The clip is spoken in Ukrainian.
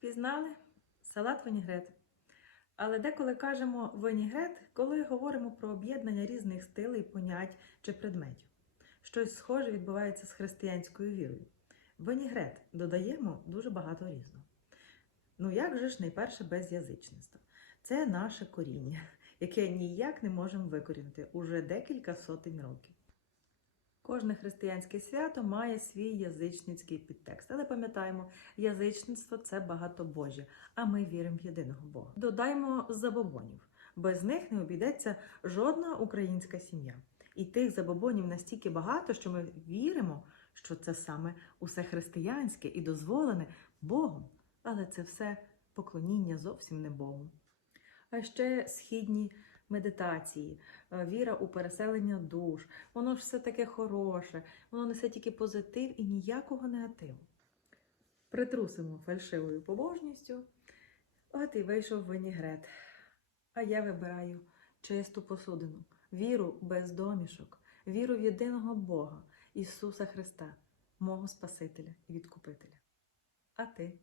Пізнали салат вінігрет. Але деколи кажемо винігрет, коли говоримо про об'єднання різних стилей, понять чи предметів. Щось схоже відбувається з християнською вірою. Винігрет додаємо дуже багато різного. Ну як же ж найперше без язичництва? Це наше коріння, яке ніяк не можемо викорінити уже декілька сотень років. Кожне християнське свято має свій язичницький підтекст. Але пам'ятаємо, язичництво це багатобожжя, а ми віримо в єдиного Бога. Додаймо забобонів. Без них не обійдеться жодна українська сім'я. І тих забобонів настільки багато, що ми віримо, що це саме усе християнське і дозволене Богом. Але це все поклоніння зовсім не Богу. А ще східні медитації, е, віра у переселення душ. Воно ж все таке хороше, воно несе тільки позитив і ніякого негативу. Притрусимо фальшивою побожністю, от і вийшов винігрет. А я вибираю чисту посудину, віру без домішок, віру в єдиного Бога, Ісуса Христа, мого Спасителя і Відкупителя. А ти?